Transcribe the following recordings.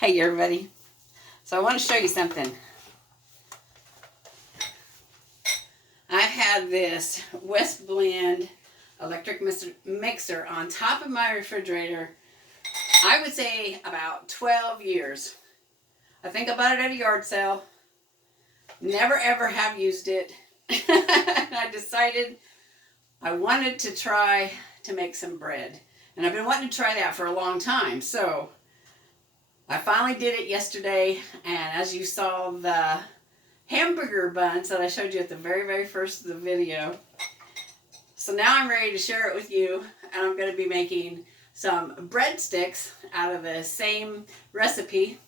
Hey everybody, so I want to show you something. I've had this West Blend electric mixer on top of my refrigerator, I would say about 12 years. I think I bought it at a yard sale. Never ever have used it. I decided I wanted to try to make some bread. And I've been wanting to try that for a long time. So I finally did it yesterday, and as you saw the hamburger buns that I showed you at the very first of the video. So now I'm ready to share it with you, and I'm going to be making some breadsticks out of the same recipe,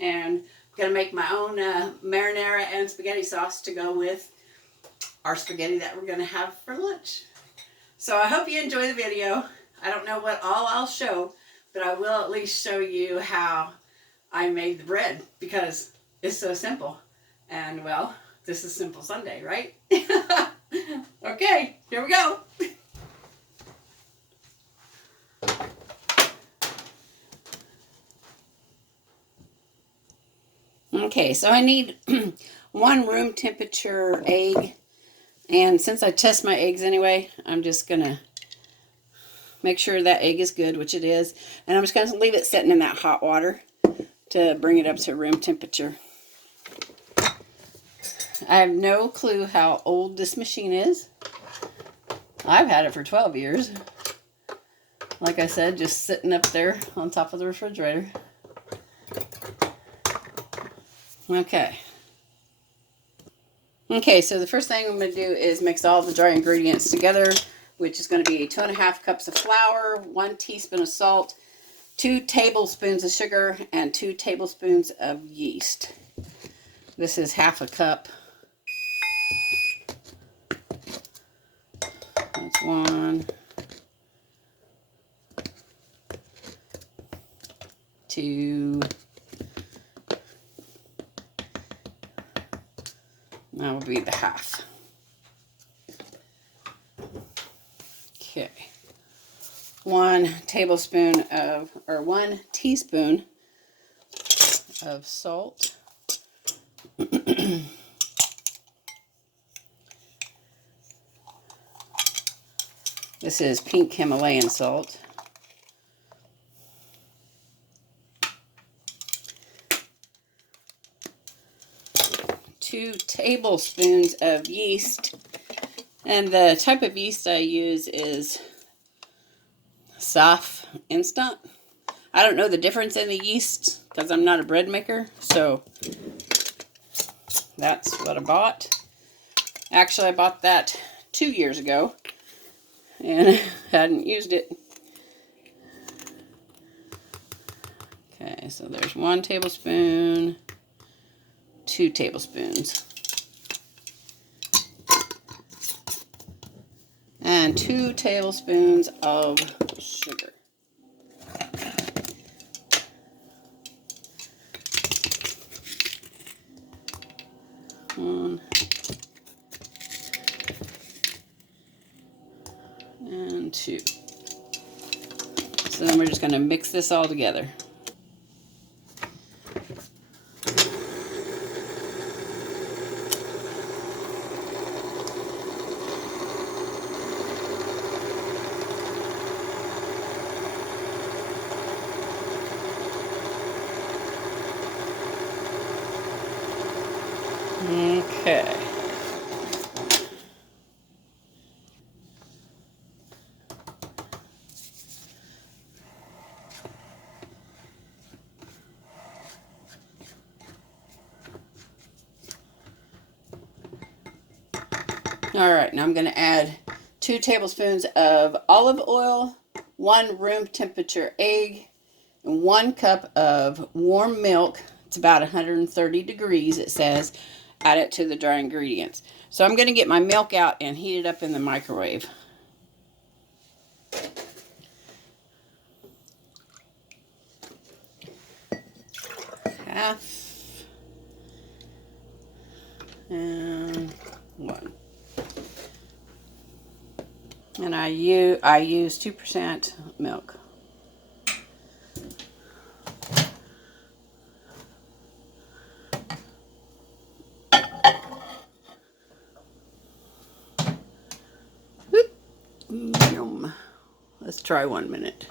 and I'm going to make my own marinara and spaghetti sauce to go with our spaghetti that we're going to have for lunch. So I hope you enjoy the video. I don't know what all I'll show, but I will at least show you how I made the bread, because it's so simple. And well, this is Simple Sunday, right? Okay, here we go. Okay, so I need 1 room temperature egg. And since I test my eggs anyway, I'm just going to make sure that egg is good, which it is. And I'm just going to leave it sitting in that hot water to bring it up to room temperature. I have no clue how old this machine is. I've had it for 12 years. Like I said, just sitting up there on top of the refrigerator. Okay. Okay, so the first thing I'm going to do is mix all the dry ingredients together, which is going to be 2½ cups of flour, 1 teaspoon of salt, 2 tablespoons of sugar, and 2 tablespoons of yeast. This is ½ cup. That's 1, 2. That will be the half. Okay. 1 tablespoon of, or 1 teaspoon of salt. This is pink Himalayan salt. 2 tablespoons of yeast. And the type of yeast I use is Soft Instant. I don't know the difference in the yeast because I'm not a bread maker, so that's what I bought. Actually, I bought that 2 years ago and hadn't used it. Okay, so there's 1 tablespoon, 2 tablespoons, and 2 tablespoons of sugar. One and 2. So then we're just going to mix this all together. Okay. All right, now I'm going to add 2 tablespoons of olive oil, 1 room temperature egg, and 1 cup of warm milk. It's about 130 degrees, it says. Add it to the dry ingredients. So I'm going to get my milk out and heat it up in the microwave. Half and 1. And I use 2% milk. Let's try 1 minute.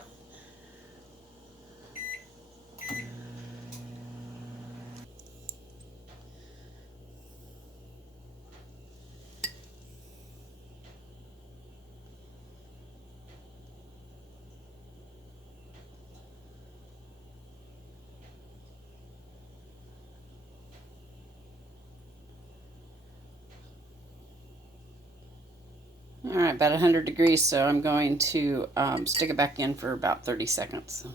All right, about 100 degrees, so I'm going to stick it back in for about 30 seconds.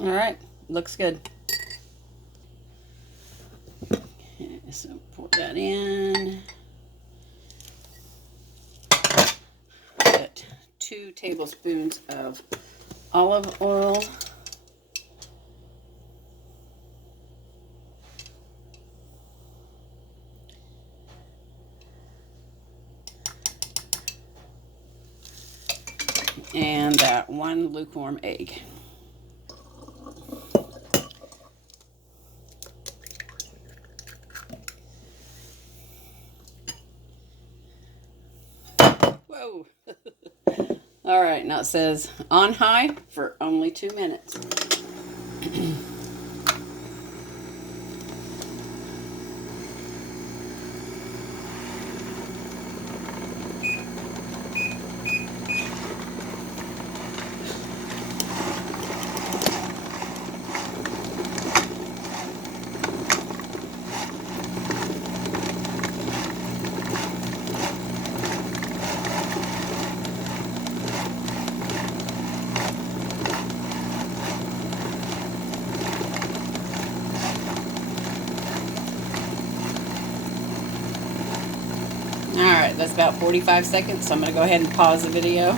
All right, looks good. Okay, so pour that in. Put 2 tablespoons of olive oil. And that 1 lukewarm egg. Whoa. All right, now it says on high for only 2 minutes. All right, that's about 45 seconds, so I'm going to go ahead and pause the video.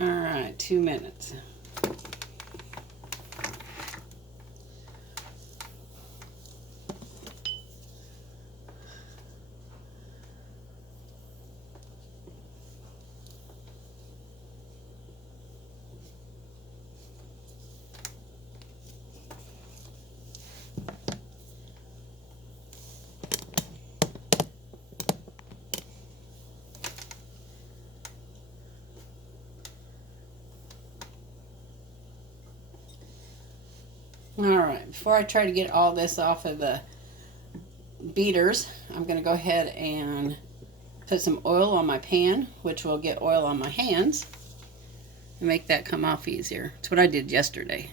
All right, 2 minutes. All right, before I try to get all this off of the beaters, I'm going to go ahead and put some oil on my pan, which will get oil on my hands and make that come off easier. It's what I did yesterday.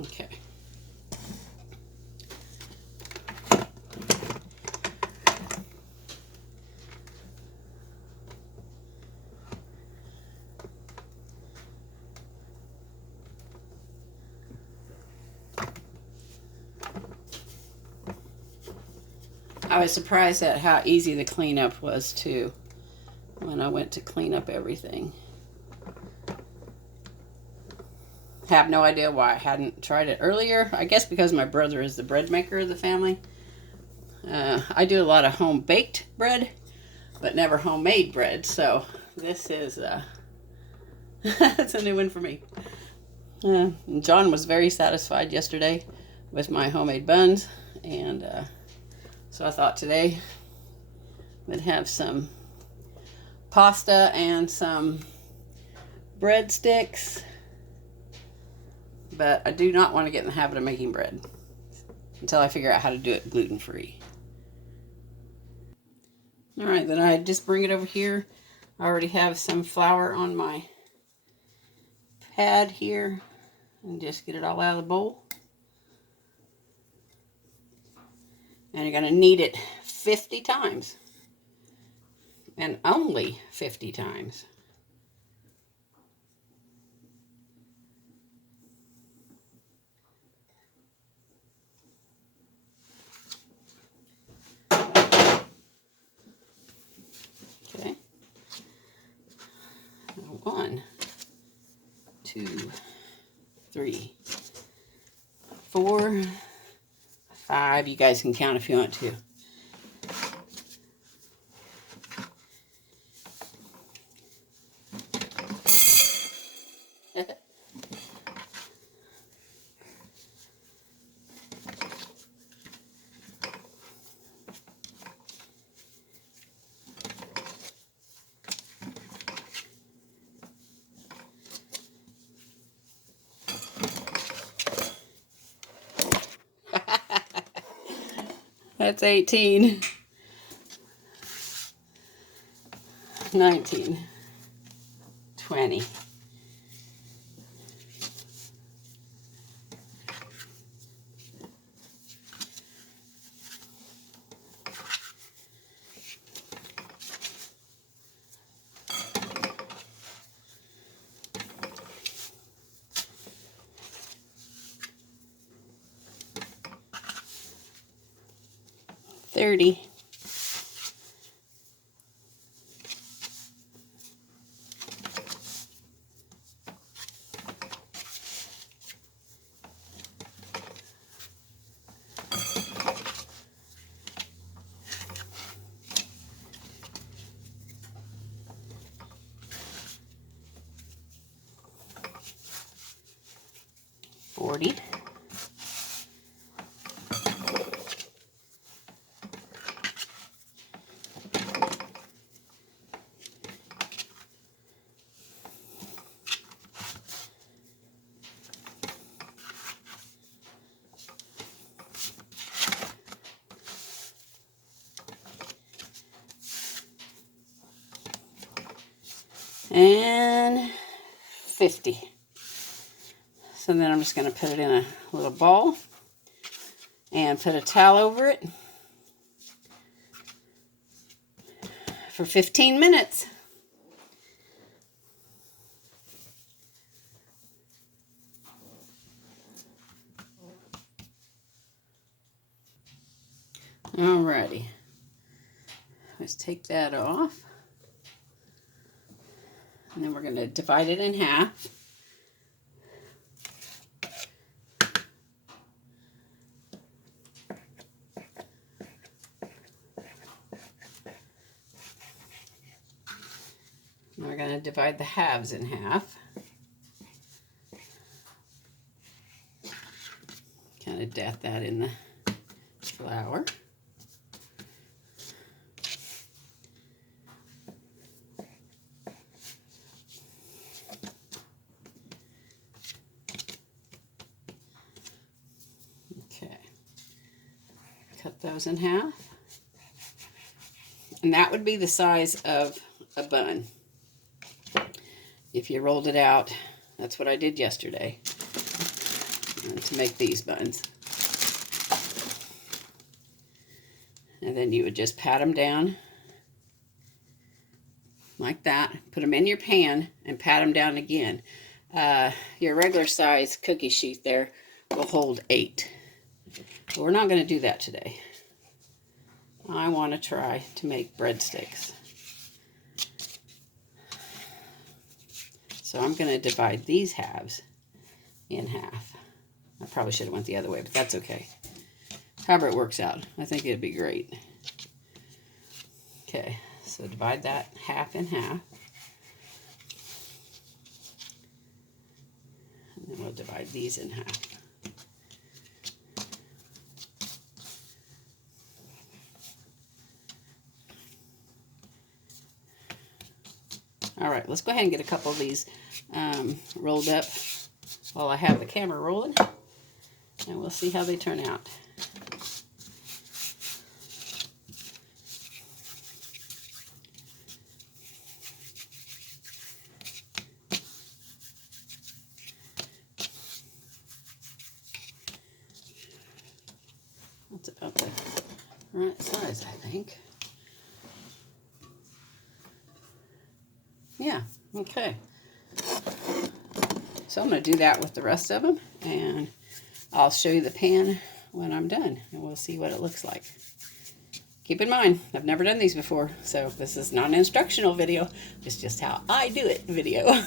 Okay. I was surprised at how easy the cleanup was too when I went to clean up everything. Have no idea why I hadn't tried it earlier. I guess because my brother is the bread maker of the family. I do a lot of home baked bread, but never homemade bread. So this is that's a new one for me. John was very satisfied yesterday with my homemade buns, and so I thought today we'd have some pasta and some breadsticks. But I do not want to get in the habit of making bread. until I figure out how to do it gluten-free. All right, then I just bring it over here. I already have some flour on my pad here, and just get it all out of the bowl. And you're going to knead it 50 times, and only 50 times. Okay. 1, 2, 3, 4, 5. You guys can count if you want to. That's 18, 19, 20. $30. $40. And 50. So then I'm just going to put it in a little bowl and put a towel over it for 15 minutes. Alrighty. Let's take that off. And then we're going to divide it in half. And we're going to divide the halves in half. Kind of dab that in the flour. Okay. Cut those in half. And that would be the size of a bun. If you rolled it out, that's what I did yesterday to make these buns. And then you would just pat them down like that. Put them in your pan and pat them down again. Your regular size cookie sheet there will hold 8. But we're not going to do that today. I want to try to make breadsticks. So I'm going to divide these halves in half. I probably should have went the other way, but that's okay. However it works out, I think it'd be great. Okay, so divide that half in half. And then we'll divide these in half. All right, let's go ahead and get a couple of these rolled up while I have the camera rolling, and we'll see how they turn out. That's about the right size, I think. Yeah, okay. So I'm going to do that with the rest of them, and I'll show you the pan when I'm done, and we'll see what it looks like. Keep in mind, I've never done these before, so this is not an instructional video. It's just how I do it video.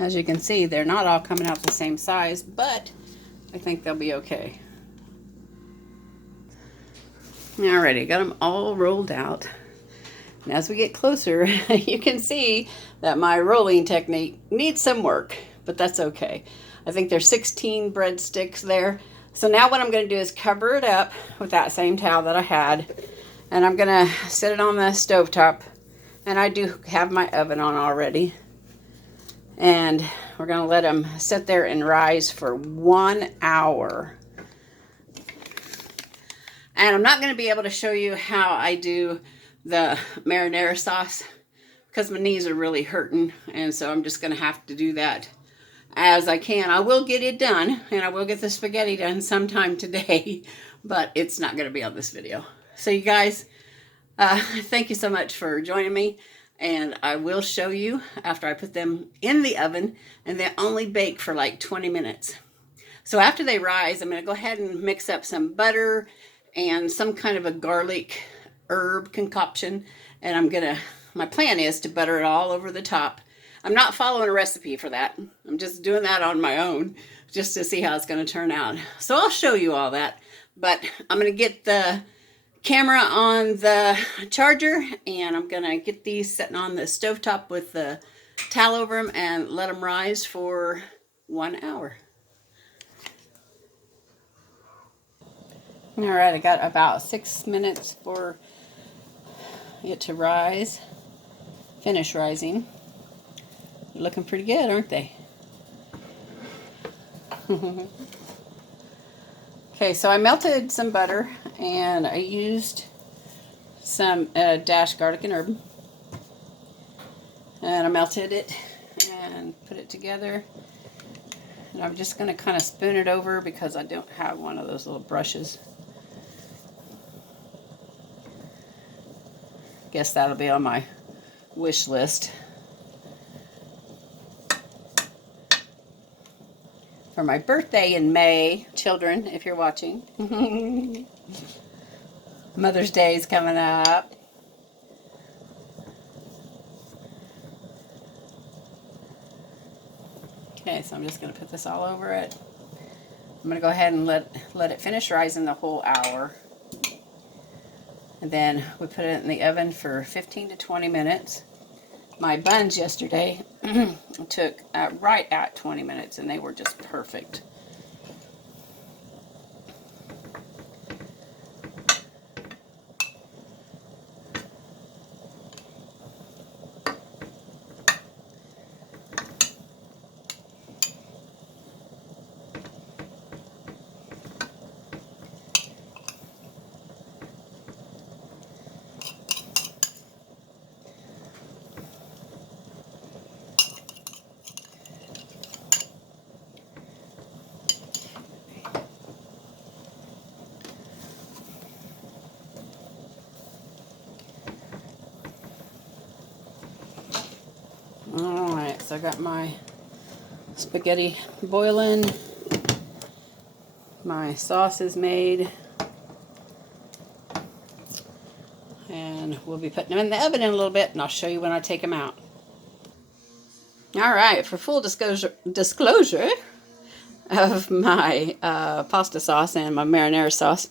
As you can see, they're not all coming out the same size, but I think they'll be okay. Alrighty, got them all rolled out. And as we get closer, you can see that my rolling technique needs some work, but that's okay. I think there's 16 breadsticks there. So now what I'm going to do is cover it up with that same towel that I had, and I'm going to set it on the stovetop. And I do have my oven on already. And we're going to let them sit there and rise for 1 hour. And I'm not going to be able to show you how I do the marinara sauce because my knees are really hurting. And so I'm just going to have to do that as I can. I will get it done, and I will get the spaghetti done sometime today, but it's not going to be on this video. So you guys, thank you so much for joining me. And I will show you after I put them in the oven, and they only bake for like 20 minutes. So after they rise, I'm going to go ahead and mix up some butter and some kind of a garlic herb concoction. And my plan is to butter it all over the top. I'm not following a recipe for that. I'm just doing that on my own just to see how it's going to turn out. So I'll show you all that. But I'm going to get the camera on the charger, and I'm gonna get these sitting on the stovetop with the towel over them and let them rise for 1 hour. All right, I got about 6 minutes for it to rise, finish rising. They're looking pretty good, aren't they? Okay, so I melted some butter, and I used some dashed garlic and herb. And I melted it and put it together. And I'm just going to kind of spoon it over because I don't have one of those little brushes. Guess that'll be on my wish list for my birthday in May, children, if you're watching. Mother's Day is coming up. Okay, so I'm just going to put this all over it. I'm going to go ahead and let it finish rising the whole hour. And then we put it in the oven for 15 to 20 minutes. My buns yesterday took right at 20 minutes, and they were just perfect. Alright, so I got my spaghetti boiling. My sauce is made. And we'll be putting them in the oven in a little bit, and I'll show you when I take them out. Alright, for full disclosure of my pasta sauce and my marinara sauce,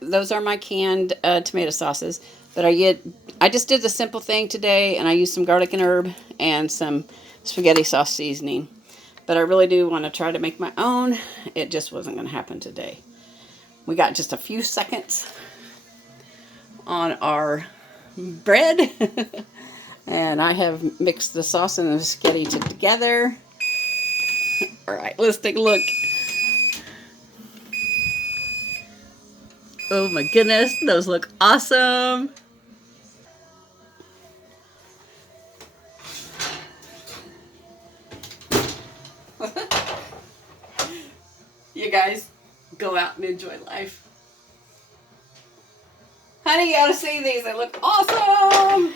those are my canned tomato sauces. But I just did the simple thing today, and I used some garlic and herb and some spaghetti sauce seasoning. But I really do want to try to make my own. It just wasn't going to happen today. We got just a few seconds on our bread. And I have mixed the sauce and the spaghetti together. All right, let's take a look. Oh my goodness, those look awesome. You guys, go out and enjoy life. Honey, you gotta see these. They look awesome.